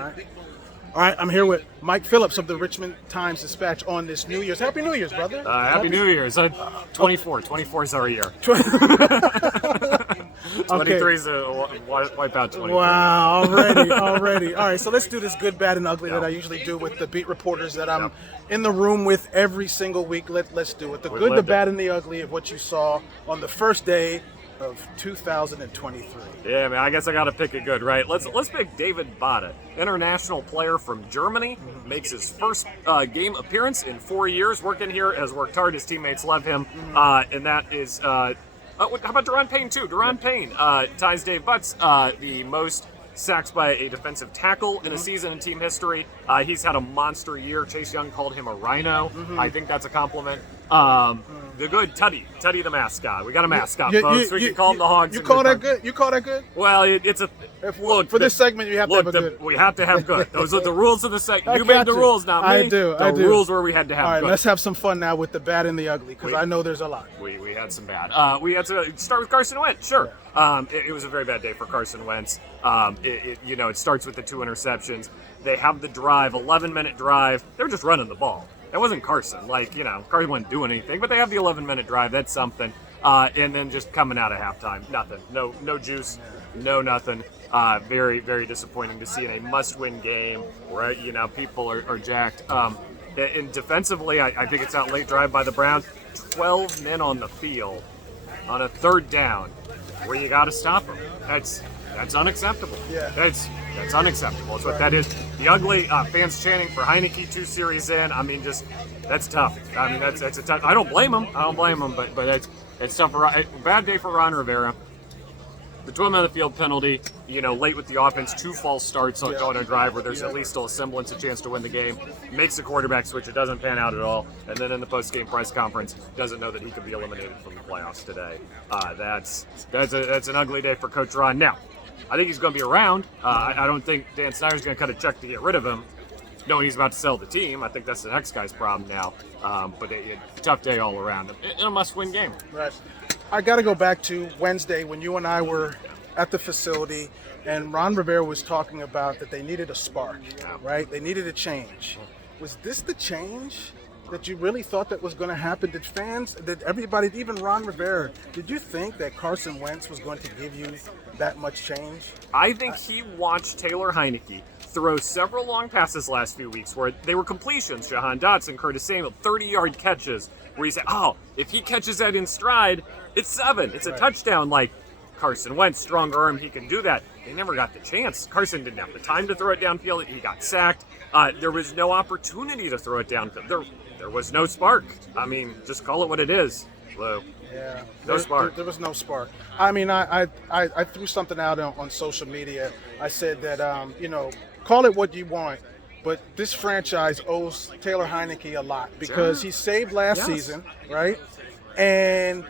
All right, I'm here with Mike Phillips of the Richmond Times-Dispatch on this New Year's. Happy New Year's, brother. Happy New Year's. 24. 24 is our year. 23 is a wipe out 24. Wow, already. All right, so let's do this good, bad, and ugly that I usually do with the beat reporters that I'm in the room with every single week. Let's do it. The good, the bad, and the ugly of what you saw on the first day of 2023. Yeah, man, I guess I got to pick a good, right? Let's pick David Bada, international player from Germany, makes his first game appearance in 4 years, working here, has worked hard, his teammates love him, and that is, how about Deron Payne too? Deron Payne ties Dave Butts the most sacks by a defensive tackle in a season in team history. He's had a monster year. Chase Young called him a rhino. I think that's a compliment. The good Teddy the mascot. We got a mascot, folks. We can call him the Hogs. You call that good? You call that good? Well, it's a look for this segment. You have to have a good. We have to have good. Those are the rules of the segment. You made the rules, not me. I do. The rules where we had to have. All right, good. let's have some fun now with the bad and the ugly because I know there's a lot. We had some bad. We had to start with Carson Wentz. Sure. It was a very bad day for Carson Wentz. It starts with the 2 interceptions. They have the drive, 11-minute drive. They were just running the ball. That wasn't Carson. Carson wasn't doing anything, but they have the 11-minute drive. That's something. And then just coming out of halftime, nothing. No juice, no nothing. Very, very disappointing to see in a must-win game where, people are jacked. And defensively, I think it's that late drive by the Browns. 12 men on the field on a third down where you got to stop them. That's unacceptable. Yeah. That's unacceptable. That's what that is. The ugly fans chanting for Heineke 2 series in. I mean, that's tough. I mean, that's a tough. I don't blame him. But it's tough. Bad day for Ron Rivera. The 12 on the field penalty. Late with the offense, 2 false starts on a drive where there's at least still a semblance of chance to win the game. Makes the quarterback switch. It doesn't pan out at all. And then in the post-game press conference, doesn't know that he could be eliminated from the playoffs today. That's an ugly day for Coach Ron. Now, I think he's going to be around. I don't think Dan Snyder's going to cut a check to get rid of him, knowing he's about to sell the team. I think that's the next guy's problem now. But a tough day all around. And a must-win game. Right. I got to go back to Wednesday when you and I were at the facility, and Ron Rivera was talking about that they needed a spark, right? They needed a change. Was this the change that you really thought that was going to happen? Did fans, did everybody, even Ron Rivera, did you think that Carson Wentz was going to give you that much change? I think he watched Taylor Heineke throw several long passes last few weeks where they were completions. Jahan Dotson, Curtis Samuel, 30-yard catches where he said, if he catches that in stride, it's 7. It's a touchdown. Like Carson Wentz, strong arm, he can do that. They never got the chance. Carson didn't have the time to throw it downfield. He got sacked. There was no opportunity to throw it downfield. There was no spark. I mean, just call it what it is, Lou. Yeah, no spark. There was no spark. I mean, I threw something out on social media. I said that, call it what you want, but this franchise owes Taylor Heineke a lot because he saved last season, right? And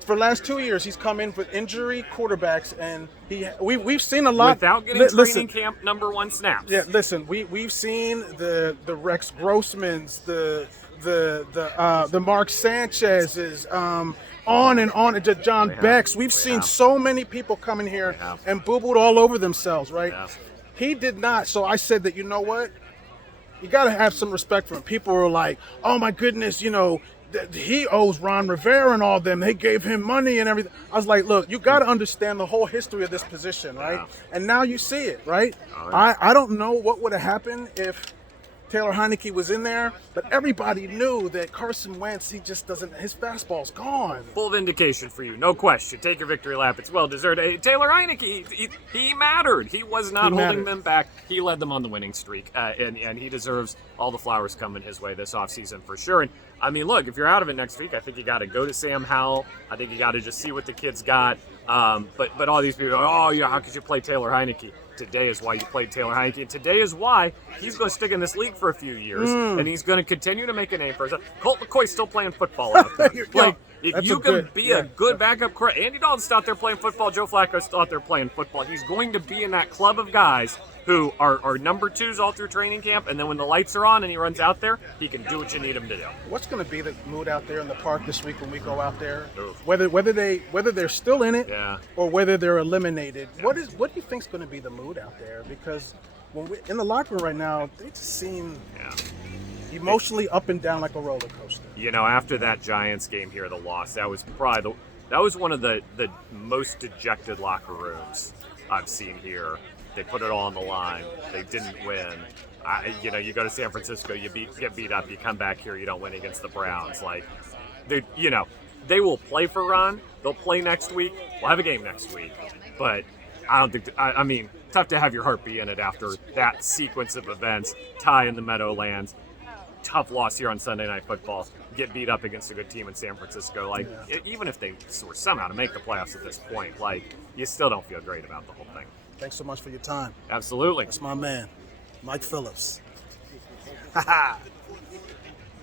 for the last 2 years, he's come in with injury quarterbacks, and we've seen a lot without getting training camp number 1 snaps. Yeah, listen, we've seen the Rex Grossmans, the Mark Sanchez's, on and on, to John Becks. We've seen so many people come in here and boo-booed all over themselves, right? He did not. So I said that, you know what? You got to have some respect for him. People were like, oh my goodness, he owes Ron Rivera and all them. They gave him money and everything. I was like, look, you got to understand the whole history of this position, right? And now you see it, right? I don't know what would have happened if Taylor Heineke was in there, but everybody knew that Carson Wentz, his fastball's gone. Full vindication for you, no question. Take your victory lap. It's well deserved. Taylor Heineke, he mattered. He was not holding them back. He led them on the winning streak, and he deserves all the flowers coming his way this offseason for sure. And I mean, look, if you're out of it next week, I think you got to go to Sam Howell. I think you got to just see what the kids got. But all these people, how could you play Taylor Heineke? Today is why you played Taylor Heineke, and today is why he's going to stick in this league for a few years, and he's going to continue to make a name for himself. Colt McCoy's still playing football out there. If you can be a good backup quarterback, Andy Dalton's still out there playing football, Joe Flacco's still out there playing football. He's going to be in that club of guys who are number 2s all through training camp, and then when the lights are on and he runs out there, he can do what you need him to do. What's going to be the mood out there in the park this week when we go out there? Whether they're still in it or whether they're eliminated, what do you think's going to be the mood out there? Because when we in the locker room right now, they just seem emotionally up and down like a roller coaster. You know, after that Giants game here, the loss, that was probably that was one of the most dejected locker rooms I've seen here. They put it all on the line. They didn't win. You know, you go to San Francisco, you get beat up. You come back here, you don't win against the Browns. Like, you know, they will play for Ron. They'll play next week. We'll have a game next week. But I don't think. I mean, tough to have your heart be in it after that sequence of events. Tie in the Meadowlands. Tough loss here on Sunday Night Football. Get beat up against a good team in San Francisco. Like, even if they were somehow to make the playoffs at this point, like, you still don't feel great about the whole thing. Thanks so much for your time. Absolutely. That's my man, Mike Phillips.